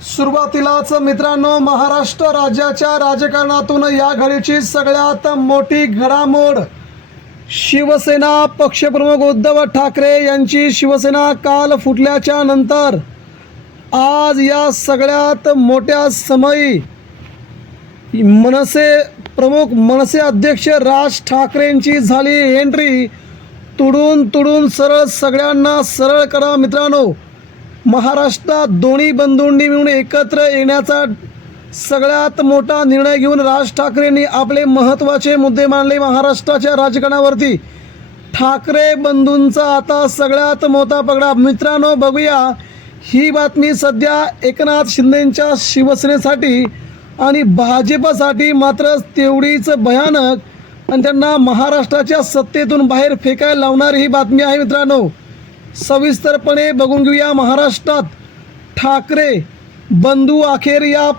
सुरुवातीलाच मित्रांनो, महाराष्ट्र राज्याच्या राजकारणातून या घडीची सगळ्यात मोठी घडामोड शिवसेना पक्षप्रमुख उद्धव ठाकरे यांची शिवसेना काल फुटल्याच्या नंतर आज या सगळ्यात मोठ्या समयी मनसे अध्यक्ष राज ठाकरेंची झाली एंट्री। तुडून सरळ सगळ्यांना सरळ करा मित्रांनो। महाराष्ट्रात दोन्ही बंधूंनी मिळून एकत्र येण्याचा सगळ्यात मोठा निर्णय घेऊन राज ठाकरेंनी आपले महत्त्वाचे मुद्दे मांडले महाराष्ट्राच्या राजकारणावरती। ठाकरे बंधूंचा आता सगळ्यात मोठा पगडा। मित्रांनो बघूया ही बातमी सध्या एकनाथ शिंदेंच्या शिवसेनेसाठी आणि भाजपसाठी मात्र तेवढीच भयानक आणि त्यांना महाराष्ट्राच्या सत्तेतून बाहेर फेकायला लावणारी ही बातमी आहे मित्रांनो। सविस्तरपणे बघून घेऊया। महाराष्ट्रात ठाकरे बंधू अखेर या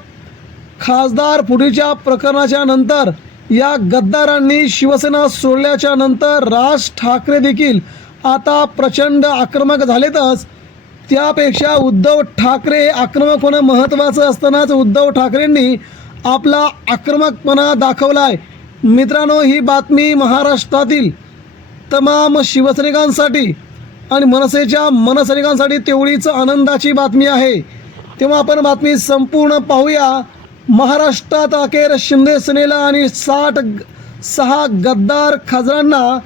खासदार फुटीच्या प्रकरणाच्या नंतर या गद्दारांनी शिवसेना सोडल्याच्या नंतर राज ठाकरे देखील आता प्रचंड आक्रमक झालेतच। त्यापेक्षा उद्धव ठाकरे आक्रमक होणं महत्त्वाचं असतानाच उद्धव ठाकरेंनी आपला आक्रमकपणा दाखवलाय मित्रांनो। ही बातमी महाराष्ट्रातील तमाम शिवसैनिकांसाठी आणि मनसैनिकांसाठी तेवढीच आनंदाची बातमी आहे। तेव्हा आपण बातमी संपूर्ण पाहूया। महाराष्ट्रात अखेर शिंदे सेनेला आणि 66 गद्दार खासदारांना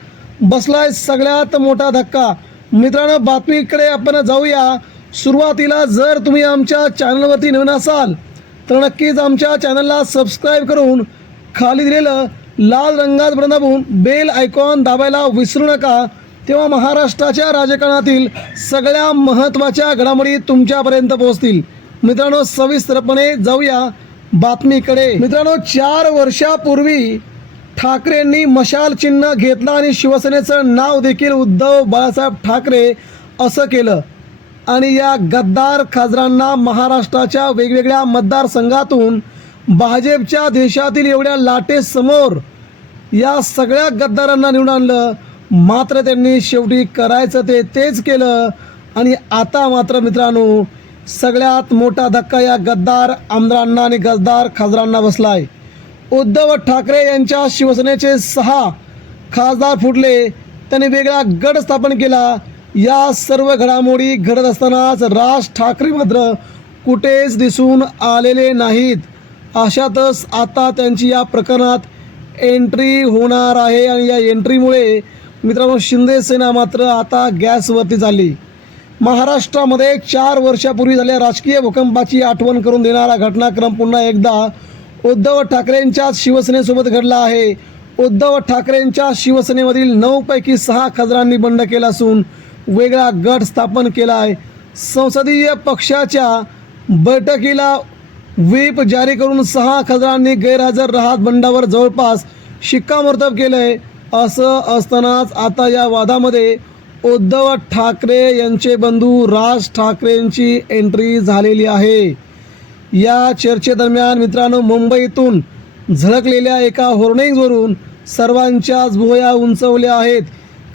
बसलाय सगळ्यात मोठा धक्का। मित्रांनो बातमीकडे आपण जाऊया। सुरुवातीला जर तुम्ही आमच्या चॅनलवरती नवीन असाल तर नक्कीच आमच्या चॅनलला सबस्क्राईब करून खाली दिलेलं लाल रंगाचं बटन दाबून बेल आयकॉन दाबायला विसरू नका। तेव्हा महाराष्ट्राच्या राजकारणातील सगळ्या महत्त्वाच्या घडामोडी तुमच्यापर्यंत पोहोचतील। मित्रांनो सविस्तरपणे जाऊया बातमीकडे। मित्रांनो 4 वर्षापूर्वी ठाकरेंनी मशाल चिन्ह घेतलं आणि शिवसेनेचं नाव देखील उद्धव बाळासाहेब ठाकरे असं केलं आणि या गद्दार खासदारांना महाराष्ट्राच्या वेगवेगळ्या मतदारसंघातून भाजपच्या देशातील एवढ्या लाटेसमोर या सगळ्या गद्दारांना निवडून आणलं। मात्र त्यांनी शेवटी करायचं तेच केलं आणि आता मात्र मित्रांनो सगळ्यात मोठा धक्का या गद्दार आमदारांना आणि गद्दार खासदारांना बसलाय। उद्धव ठाकरे यांच्या शिवसेनेचे 6 खासदार फुटले, त्यांनी वेगळा गट स्थापन केला। या सर्व घडामोडी घडत असतानाच राज ठाकरे मात्र कुठेच दिसून आलेले नाहीत। अशातच आता त्यांची या प्रकरणात एंट्री होणार आहे आणि या एंट्रीमुळे मित्रांनो शिंदे सेना मात्र आता गॅसवरती झाली। महाराष्ट्रामध्ये 4 वर्षापूर्वी झालेल्या राजकीय भूकंपाची आठवण करून देणारा घटनाक्रम पुन्हा एकदा उद्धव ठाकरेंच्या शिवसेनेसोबत घडला आहे। उद्धव ठाकरेंच्या शिवसेनेमधील 9 पैकी 6 खासदारांनी बंड केला असून वेगळा गट स्थापन केला आहे। संसदीय पक्षाच्या बैठकीला व्हीप जारी करून 6 खासदारांनी गैरहजर राहत बंडावर जवळपास शिक्कामोर्तब केलं आहे। असं असतानाच आता या वादामध्ये उद्धव ठाकरे यांचे बंधू राज ठाकरेंची एंट्री झालेली आहे। या चर्चेदरम्यान मित्रांनो मुंबईतून झळकलेल्या एका होर्डिंग्जवरून सर्वांच्याच भुवया उंचवल्या आहेत।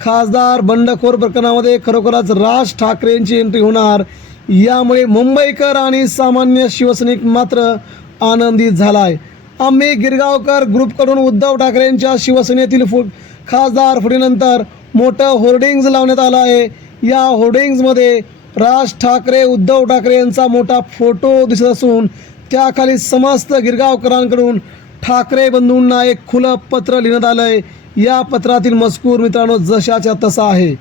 खासदार बंडखोर प्रकरणामध्ये खरोखरच राज ठाकरेंची एंट्री होणार, यामुळे मुंबईकर आणि सामान्य शिवसैनिक मात्र आनंदित झालाय। आम्ही गिरगावकर ग्रुपकडून उद्धव ठाकरेंच्या शिवसेनेतील खासदार फुटीनंतर मोठं होर्डिंग्ज लावण्यात आलं आहे। या होर्डिंग्जमध्ये राज ठाकरे उद्धव ठाकरे यांचा मोठा फोटो दिसत असून त्याखाली समस्त गिरगावकरांकडून ठाकरे बंधूंना एक खुलं पत्र लिहिण्यात आलं आहे। या पत्रातील मजकूर मित्रांनो जशाच्या तसा आहे।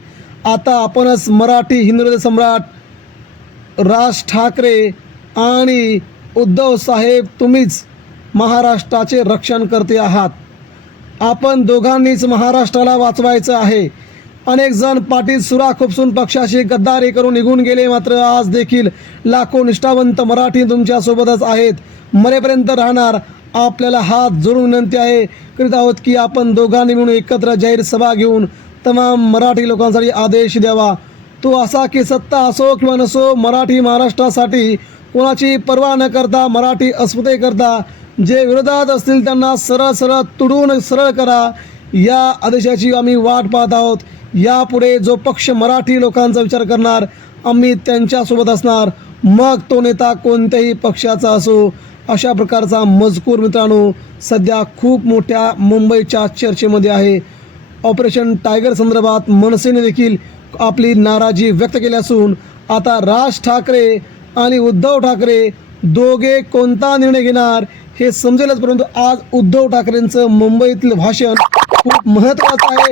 आता आपणच मराठी हिंदू सम्राट राज ठाकरे आणि उद्धव साहेब तुम्हीच महाराष्ट्राचे रक्षण करते आहात। आपण दोघांनीच महाराष्ट्राला वाचवायचं आहे। अनेक जण पाठीत सुरा खुपसून पक्षाशी गद्दारी करून निघून गेले, मात्र आज देखील लाखो निष्ठावंत मराठी तुमच्यासोबतच आहेत। मरेपर्यंत राहणार। आपल्याला हात जोडून विनंती आहे करीत आहोत की आपण दोघांनी मिळून एकत्र जाहीर सभा घेऊन तमाम मराठी लोकांसाठी आदेश द्यावा। तो असा की सत्ता असो किंवा नसो, मराठी महाराष्ट्रासाठी कोणाची पर्वा न करता मराठी अस्मितेकरता जे विरोधात असतील त्यांना सरळ तुडून सरळ करा। या आदेशाची आम्ही वाट पाहत आहोत। यापुढे जो पक्ष मराठी लोकांचा विचार करणार आम्ही त्यांच्यासोबत असणार, मग तो नेता कोणत्याही पक्षाचा असो. अशा प्रकारचा मजकूर मित्रांनो सध्या खूप मोठ्या मुंबईच्या चर्चेमध्ये आहे. ऑपरेशन टायगर संदर्भात मनसेने देखील आपली नाराजी व्यक्त केली असून आता राज ठाकरे आणि उद्धव ठाकरे दोघे कोणता निर्णय घेणार हे समजेलच. परंतु आज उद्धव ठाकरेंचं मुंबईतील भाषण खूप महत्त्वाचं आहे.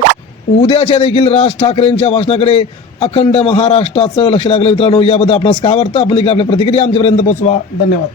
उद्याच्या देखील राज ठाकरेंच्या भाषणाकडे अखंड महाराष्ट्राचं लक्ष लागलं मित्रांनो. याबद्दल आपणास काय वाटतं, आपण देखील आपल्या प्रतिक्रिया आमच्यापर्यंत पोहोचवा. धन्यवाद.